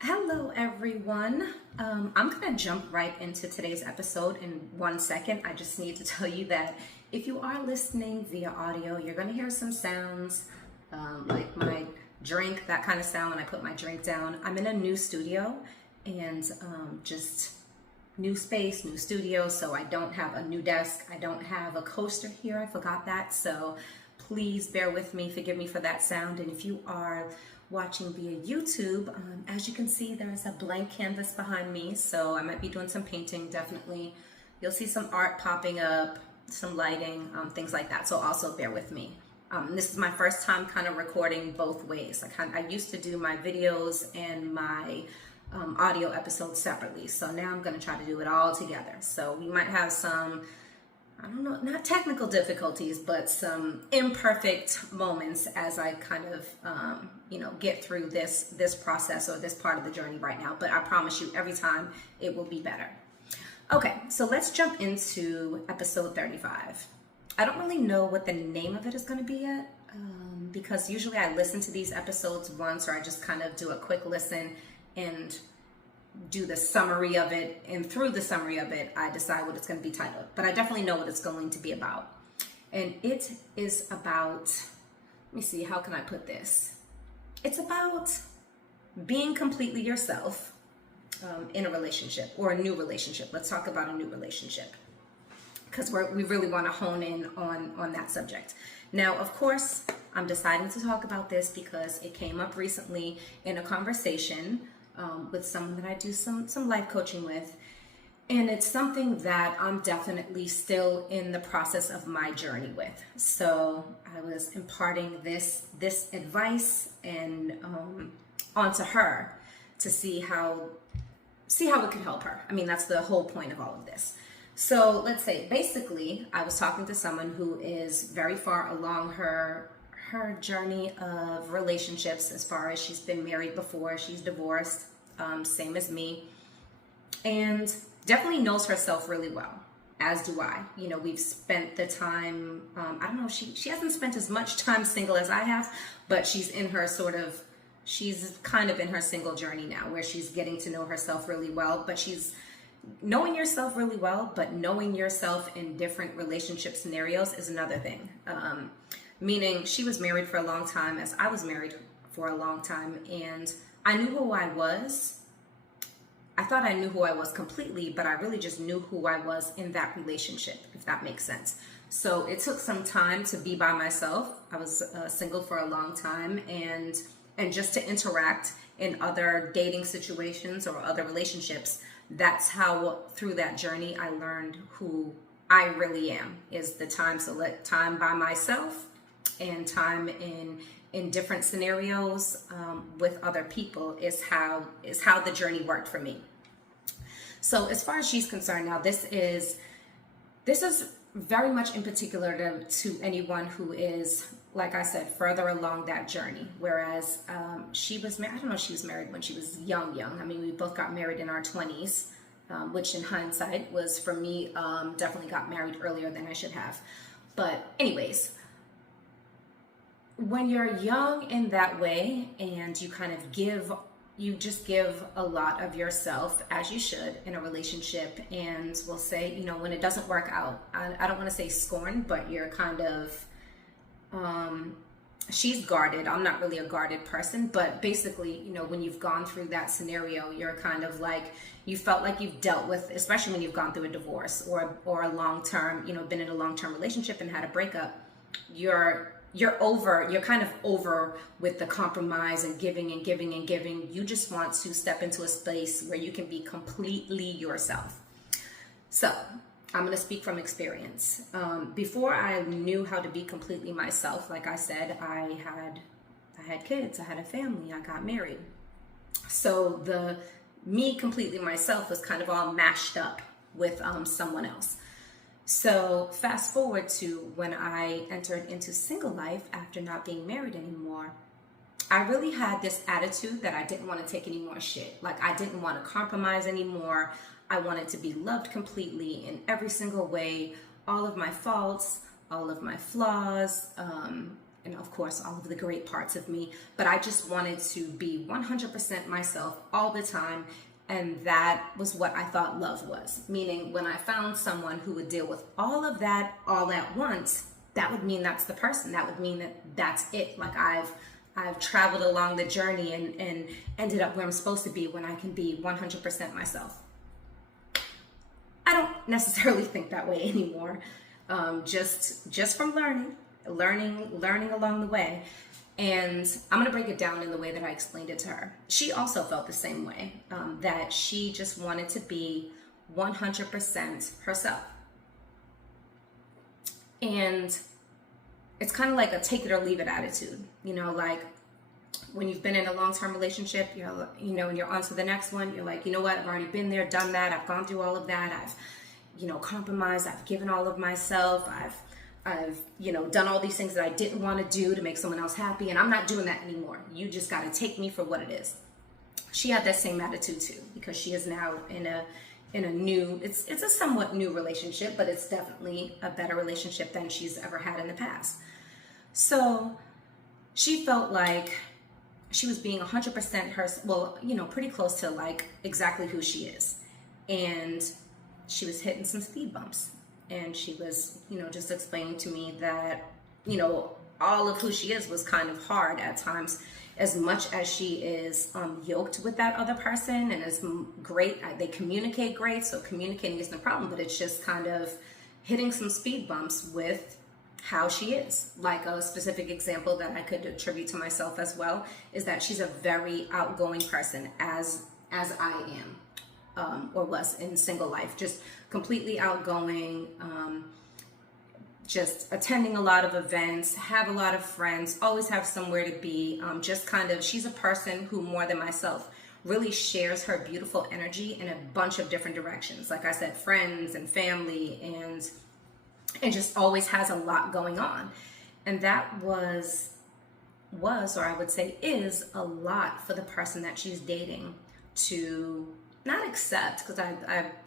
Hello, everyone. I'm going to jump right into today's episode in 1 second. I just need to tell you that if you are listening via audio, you're going to hear some sounds like my drink, that kind of sound when I put my drink down. I'm in a new studio and just new space, new studio, so I don't have a new desk. I don't have a coaster here. I forgot that. So please bear with me, forgive me for that sound. And if you are watching via YouTube, as you can see, there's a blank canvas behind me, so I might be doing some painting, definitely. You'll see some art popping up, some lighting, things like that, so also bear with me. This is my first time kind of recording both ways. I used to do my videos and my audio episodes separately, so now I'm going to try to do it all together. So we might have some, I don't know, not technical difficulties, but some imperfect moments as I kind of, get through this process or this part of the journey right now. But I promise you, every time it will be better. Okay, so let's jump into episode 35. I don't really know what the name of it is going to be yet, because usually I listen to these episodes once, or I just kind of do a quick listen and do the summary of it, and through the summary of it I decide what it's going to be titled, but I definitely know what it's going to be about. And it is about, let me see, how can I put this? It's about being completely yourself in a relationship, or a new relationship. Let's talk about a new relationship, because we really want to hone in on that subject. Now, of course, I'm deciding to talk about this because it came up recently in a conversation with someone that I do some life coaching with. And it's something that I'm definitely still in the process of my journey with. So I was imparting this advice and onto her to see how it could help her. I mean, that's the whole point of all of this. So let's say, basically, I was talking to someone who is very far along her journey of relationships, as far as she's been married before, she's divorced, same as me, and definitely knows herself really well, as do I. We've spent the time, I don't know, she hasn't spent as much time single as I have, but she's kind of in her single journey now, where she's getting to know herself really well. But she's knowing yourself really well, but knowing yourself in different relationship scenarios is another thing. Meaning she was married for a long time, as I was married for a long time, and I knew who I was. I thought I knew who I was completely, but I really just knew who I was in that relationship, if that makes sense. So it took some time to be by myself. I was single for a long time, and just to interact in other dating situations or other relationships. That's how, through that journey, I learned who I really am, is the time. So let time by myself and time in different scenarios with other people is how the journey worked for me. So as far as she's concerned, now this is very much in particular to anyone who is, like I said, further along that journey. Whereas she was married, I don't know if she was married when she was young. I mean, we both got married in our 20s, which in hindsight was, for me, definitely got married earlier than I should have. But anyways, when you're young in that way, and you kind of you just give a lot of yourself, as you should, in a relationship, and we'll say, when it doesn't work out, I don't want to say scorn, but you're kind of, she's guarded. I'm not really a guarded person, but basically, when you've gone through that scenario, you're kind of like, you felt like you've dealt with, especially when you've gone through a divorce or a long-term, been in a long-term relationship and had a breakup, you're kind of over with the compromise and giving and giving and giving. You just want to step into a space where you can be completely yourself. So I'm going to speak from experience. Before I knew how to be completely myself, like I said, I had kids, I had a family, I got married. So the me completely myself was kind of all mashed up with someone else. So fast forward to when I entered into single life after not being married anymore, I really had this attitude that I didn't want to take any more shit. Like, I didn't want to compromise anymore. I wanted to be loved completely in every single way, all of my faults, all of my flaws, and of course all of the great parts of me, but I just wanted to be 100% myself all the time. And that was what I thought love was. Meaning when I found someone who would deal with all of that all at once, that would mean that's the person. That would mean that that's it. Like I've traveled along the journey and ended up where I'm supposed to be when I can be 100% myself. I don't necessarily think that way anymore. Just from learning along the way. And I'm gonna break it down in the way that I explained it to her. She also felt the same way, that she just wanted to be 100% herself. And it's kind of like a take it or leave it attitude, you know, like when you've been in a long-term relationship, you know, and you're on to the next one, you're like, you know what, I've already been there, done that, I've gone through all of that, I've, you know, compromised, I've given all of myself, I've, you know, done all these things that I didn't want to do to make someone else happy, and I'm not doing that anymore. You just got to take me for what it is. She had that same attitude too, because she is now in a new, it's a somewhat new relationship, but it's definitely a better relationship than she's ever had in the past. So she felt like she was being 100% her, well, you know, pretty close to like exactly who she is. And she was hitting some speed bumps. And she was, you know, just explaining to me that, you know, all of who she is was kind of hard at times. As much as she is yoked with that other person and is great, they communicate great, so communicating isn't a problem, but it's just kind of hitting some speed bumps with how she is. Like a specific example that I could attribute to myself as well is that she's a very outgoing person, as I am, or was in single life, just completely outgoing, just attending a lot of events, have a lot of friends, always have somewhere to be, just kind of, she's a person who more than myself really shares her beautiful energy in a bunch of different directions. Like I said, friends and family, and just always has a lot going on. And that was, or I would say is, a lot for the person that she's dating to not accept, because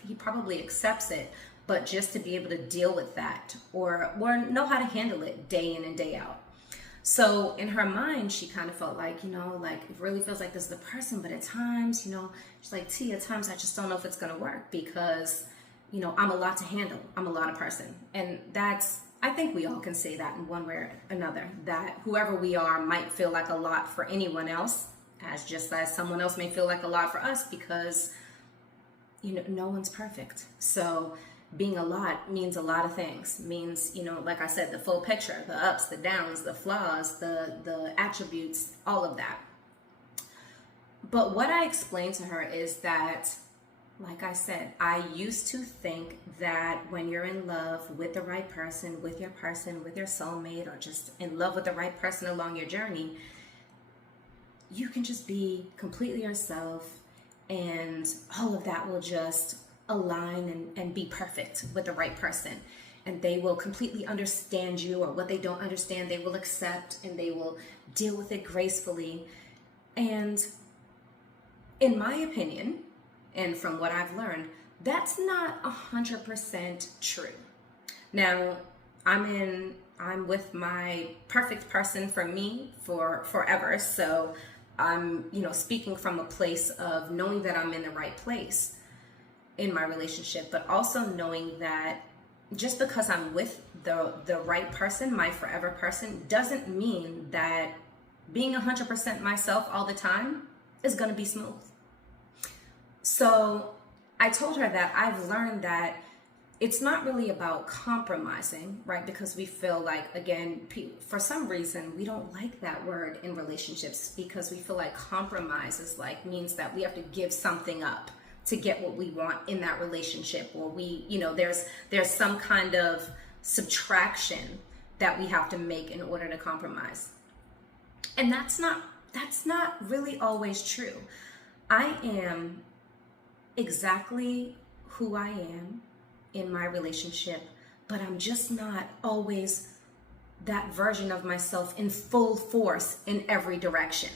he probably accepts it, but just to be able to deal with that or know how to handle it day in and day out. So in her mind, she kind of felt like, you know, like it really feels like this is the person, but at times, you know, she's like, T, at times I just don't know if it's going to work because, you know, I'm a lot to handle. I'm a lot of person. And that's, I think we all can say that in one way or another, that whoever we are might feel like a lot for anyone else, just as someone else may feel like a lot for us, because, you know, no one's perfect. So being a lot means a lot of things. Means, you know, like I said, the full picture, the ups, the downs, the flaws, the attributes, all of that. But what I explained to her is that, like I said, I used to think that when you're in love with the right person, with your soulmate, or just in love with the right person along your journey, you can just be completely yourself and all of that will just align and be perfect with the right person. And they will completely understand you, or what they don't understand, they will accept, and they will deal with it gracefully. And in my opinion, and from what I've learned, that's not 100% true. Now, I'm with my perfect person for me for forever. So I'm, you know, speaking from a place of knowing that I'm in the right place in my relationship, but also knowing that just because I'm with the right person, my forever person, doesn't mean that being 100% myself all the time is going to be smooth. So I told her that I've learned that it's not really about compromising, right? Because we feel like, again, for some reason, we don't like that word in relationships, because we feel like compromise is like, means that we have to give something up to get what we want in that relationship, or we, you know, there's some kind of subtraction that we have to make in order to compromise. And that's not really always true. I am exactly who I am in my relationship, but I'm just not always that version of myself in full force in every direction.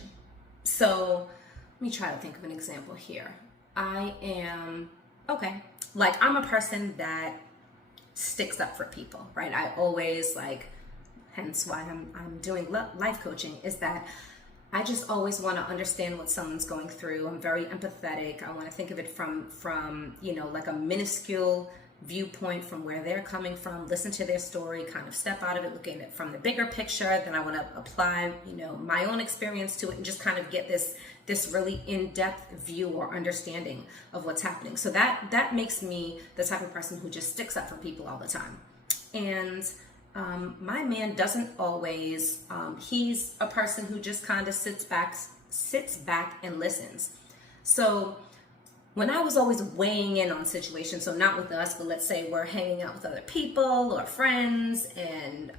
So let me try to think of an example here. I am, like I'm a person that sticks up for people, right? I always like hence why I'm doing life coaching, is that I just always want to understand what someone's going through. I'm very empathetic. I want to think of it from like a minuscule viewpoint from where they're coming from, listen to their story, kind of step out of it, look at it from the bigger picture. Then I want to apply, my own experience to it and just kind of get this really in-depth view or understanding of what's happening. So that makes me the type of person who just sticks up for people all the time. And my man doesn't always, he's a person who just kind of sits back and listens. So when I was always weighing in on situations, so not with us, but let's say we're hanging out with other people or friends, and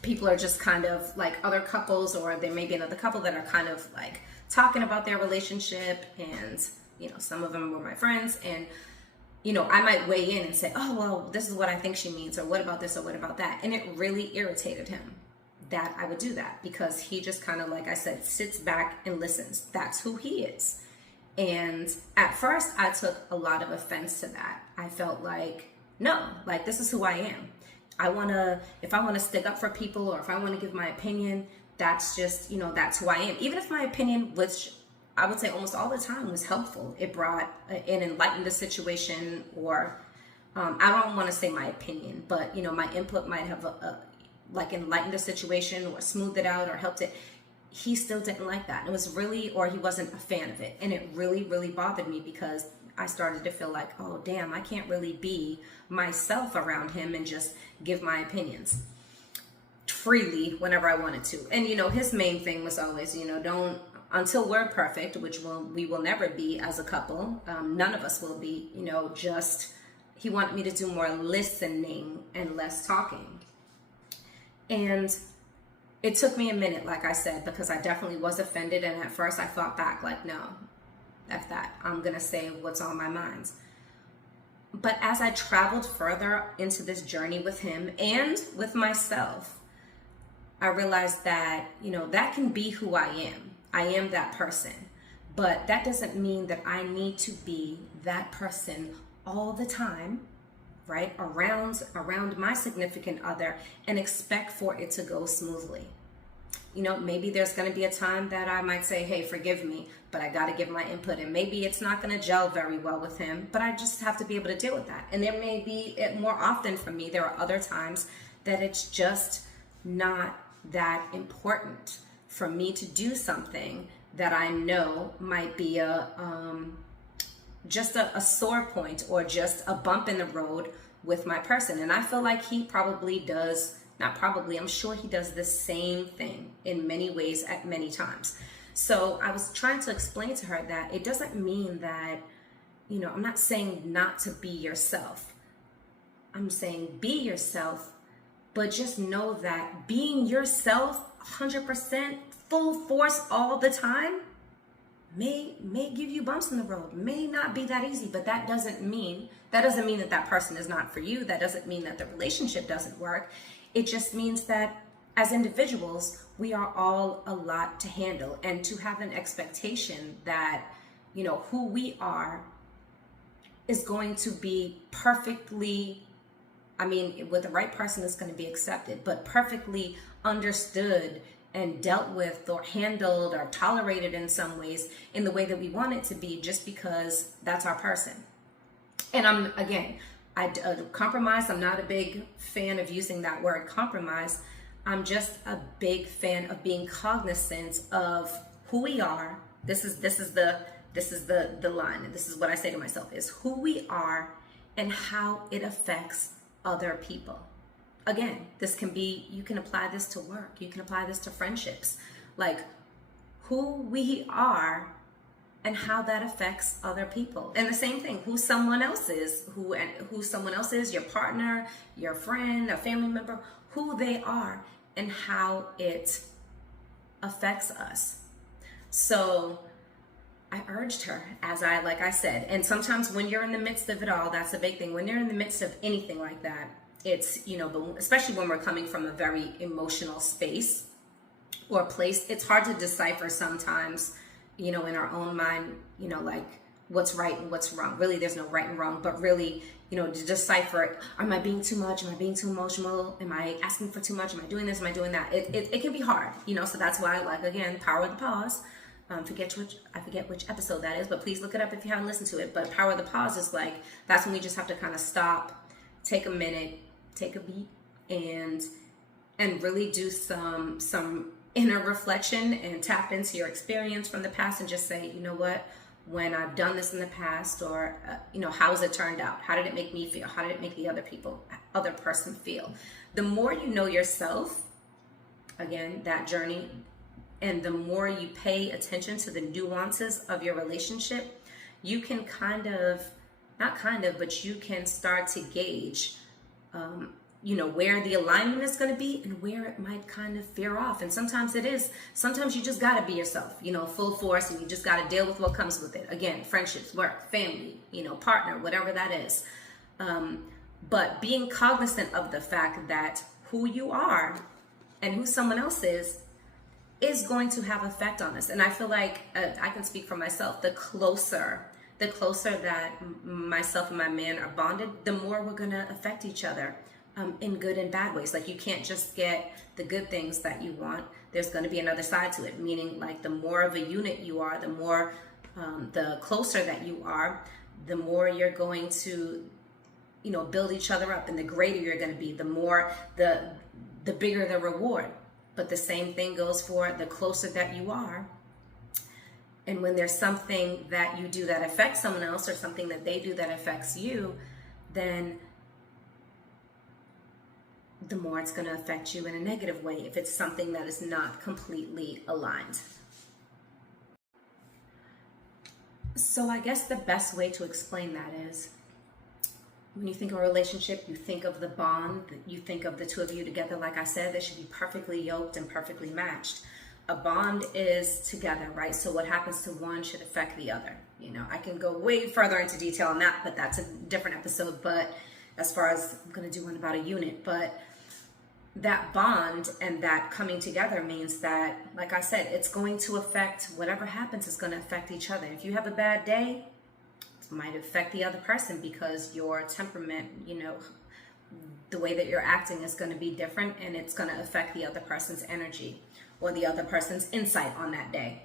people are just kind of like other couples, or there may be another couple that are kind of like talking about their relationship, and some of them were my friends, and I might weigh in and say, oh, well, this is what I think she means, or what about this, or what about that? And it really irritated him that I would do that, because he just kind of, like I said, sits back and listens. That's who he is. And at first I took a lot of offense to that. I felt like, no, like this is who I am. If I want to stick up for people, or if I want to give my opinion, that's just, that's who I am. Even if my opinion, which I would say almost all the time, was helpful. It enlightened the situation, or I don't want to say my opinion, but my input might have enlightened the situation or smoothed it out or helped it. He still didn't like that. It was really, or he wasn't a fan of it. And it really, really bothered me, because I started to feel like, oh, damn, I can't really be myself around him and just give my opinions freely whenever I wanted to. And, his main thing was always, don't, until we're perfect, which we will never be as a couple. None of us will be, he wanted me to do more listening and less talking. And it took me a minute, like I said, because I definitely was offended. And at first I thought back like, no, F that. I'm going to say what's on my mind. But as I traveled further into this journey with him and with myself, I realized that, that can be who I am. I am that person. But that doesn't mean that I need to be that person all the time, right, around my significant other, and expect for it to go smoothly. Maybe there's going to be a time that I might say, hey, forgive me, but I got to give my input, and maybe it's not going to gel very well with him, but I just have to be able to deal with that. And there may be, more often for me, there are other times that it's just not that important for me to do something that I know might be just a sore point, or just a bump in the road with my person. And I feel like he probably does, not probably, I'm sure he does the same thing in many ways at many times. So I was trying to explain to her that it doesn't mean that, I'm not saying not to be yourself. I'm saying be yourself, but just know that being yourself 100% full force all the time may give you bumps in the road, may not be that easy, but that doesn't mean that person is not for you. That doesn't mean that the relationship doesn't work. It just means that as individuals, we are all a lot to handle, and to have an expectation that, who we are is going to be perfectly, with the right person, it's going to be accepted, but perfectly understood and dealt with, or handled, or tolerated in some ways in the way that we want it to be, just because that's our person. And compromise, I'm not a big fan of using that word compromise. I'm just a big fan of being cognizant of who we are. This is the line, and this is what I say to myself, is who we are and how it affects other people. Again, you can apply this to work, you can apply this to friendships, like who we are and how that affects other people. And the same thing, who someone else is, who someone else is, your partner, your friend, a family member, who they are and how it affects us. So I urged her, like I said, and sometimes when you're in the midst of it all, that's a big thing. When you're in the midst of anything like that, it's, especially when we're coming from a very emotional space or place, it's hard to decipher sometimes, in our own mind, like what's right and what's wrong. Really, there's no right and wrong, but really, to decipher, am I being too much? Am I being too emotional? Am I asking for too much? Am I doing this? Am I doing that? It can be hard, so that's why I like, again, Power of the Pause. I forget which episode that is, but please look it up if you haven't listened to it. But Power of the Pause is like, that's when we just have to kind of stop, take a minute, take a beat, and really do some inner reflection and tap into your experience from the past and just say, you know what, when I've done this in the past, or how has it turned out? How did it make me feel? How did it make the other person feel? The more you know yourself, again, that journey, and the more you pay attention to the nuances of your relationship, you can but you can start to gauge where the alignment is going to be and where it might kind of veer off. And sometimes you just got to be yourself, full force, and you just got to deal with what comes with it. Again, friendships, work, family, partner, whatever that is. But being cognizant of the fact that who you are and who someone else is going to have effect on us. And I feel like I can speak for myself. The closer that myself and my man are bonded, the more we're going to affect each other. In good and bad ways. Like, you can't just get the good things that you want. There's going to be another side to it, meaning like the more of a unit you are, the more the closer that you are, the more you're going to build each other up, and the greater you're going to be, the bigger the reward. But the same thing goes for the closer that you are, and when there's something that you do that affects someone else, or something that they do that affects you, then the more it's going to affect you in a negative way if it's something that is not completely aligned. So I guess the best way to explain that is, when you think of a relationship, you think of the bond, you think of the two of you together. Like I said, they should be perfectly yoked and perfectly matched. A bond is together, right? So what happens to one should affect the other. I can go way further into detail on that, but that's a different episode. But as far as, I'm going to do one about a unit, but that bond and that coming together means that, like I said, it's going to affect whatever happens. It's going to affect each other. If you have a bad day, it might affect the other person, because your temperament, the way that you're acting is going to be different, and it's going to affect the other person's energy or the other person's insight on that day.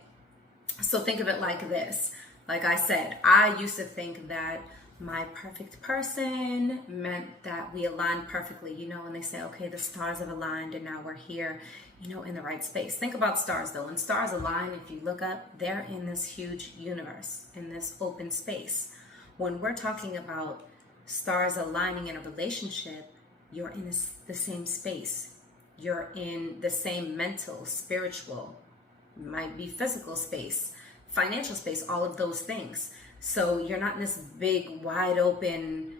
So think of it like this. Like I said, I used to think that my perfect person meant that we aligned perfectly, and they say, okay, the stars have aligned and now we're here, in the right space. Think about stars though. When stars align, if you look up, they're in this huge universe, in this open space. When we're talking about stars aligning in a relationship, you're in the same space. You're in the same mental, spiritual, might be physical space, financial space, all of those things. So you're not in this big, wide open,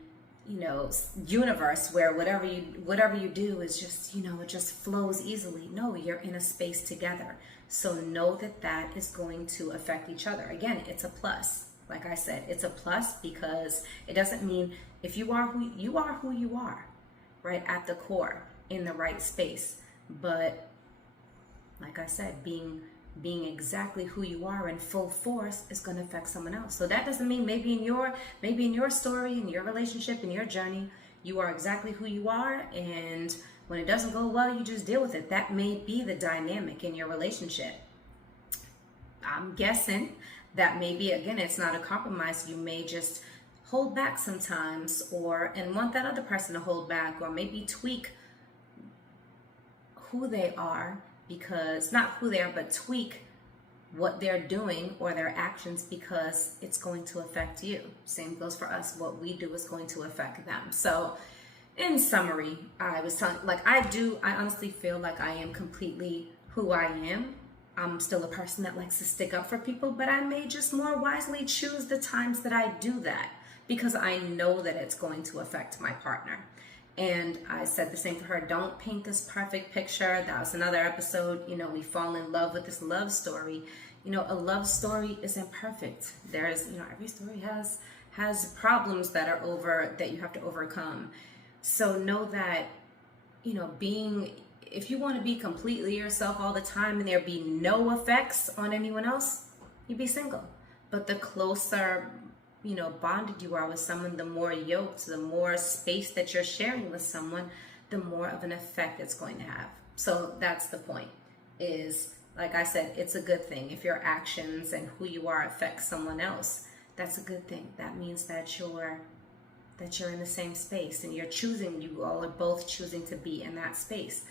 universe where whatever you do is just, it just flows easily. No, you're in a space together. So know that is going to affect each other. Again, it's a plus. Like I said, it's a plus, because it doesn't mean, if you are who you are, right, at the core, in the right space. But like I said, being exactly who you are in full force is going to affect someone else. So that doesn't mean maybe in your story, in your relationship, in your journey, you are exactly who you are, and when it doesn't go well, you just deal with it. That may be the dynamic in your relationship. I'm guessing that maybe, again, it's not a compromise. You may just hold back sometimes, and want that other person to hold back, or maybe tweak who they are, because not who they are, but tweak what they're doing or their actions, because it's going to affect you. Same goes for us. What we do is going to affect them. So in summary, I was telling, I honestly feel like I am completely who I am. I'm still a person that likes to stick up for people, but I may just more wisely choose the times that I do that, because I know that it's going to affect my partner. And I said the same for her. Don't paint this perfect picture. That was another episode. We fall in love with this love story. A love story isn't perfect. There's, every story has problems that you have to overcome. So know that, if you want to be completely yourself all the time and there be no effects on anyone else, you be single. But the closer, bonded you are with someone, the more yoked, the more space that you're sharing with someone, the more of an effect it's going to have. So that's the point, is, like I said, it's a good thing. If your actions and who you are affect someone else, that's a good thing. That means that you're in the same space, and you all are both choosing to be in that space.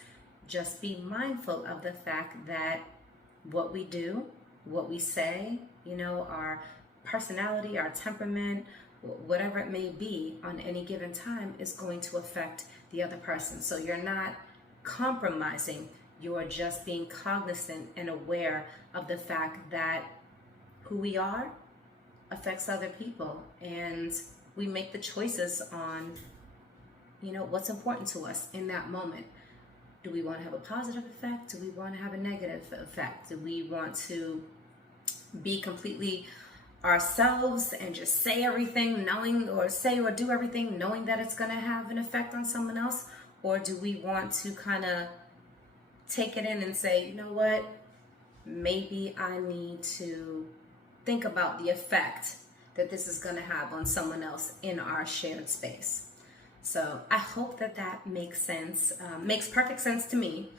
Just be mindful of the fact that what we do, what we say, our personality, our temperament, whatever it may be on any given time is going to affect the other person. So you're not compromising, you're just being cognizant and aware of the fact that who we are affects other people, and we make the choices on what's important to us in that moment. Do we want to have a positive effect? Do we want to have a negative effect? Do we want to be completely ourselves and just say everything say or do everything knowing that it's going to have an effect on someone else? Or do we want to kind of take it in and say, you know what, maybe I need to think about the effect that this is going to have on someone else in our shared space. So I hope that makes sense. Makes perfect sense to me,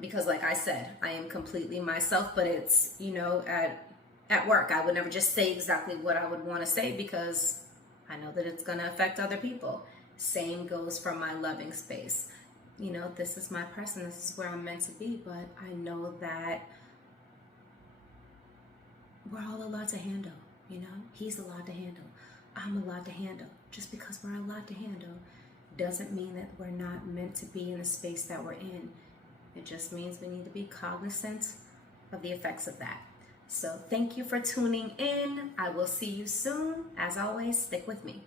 because like I said, I am completely myself, but it's, at work, I would never just say exactly what I would want to say because I know that it's going to affect other people. Same goes for my loving space. This is my person. This is where I'm meant to be, but I know that we're all allowed to handle, he's allowed to handle. I'm allowed to handle. Just because we're allowed to handle doesn't mean that we're not meant to be in the space that we're in. It just means we need to be cognizant of the effects of that. So thank you for tuning in. I will see you soon. As always, stick with me.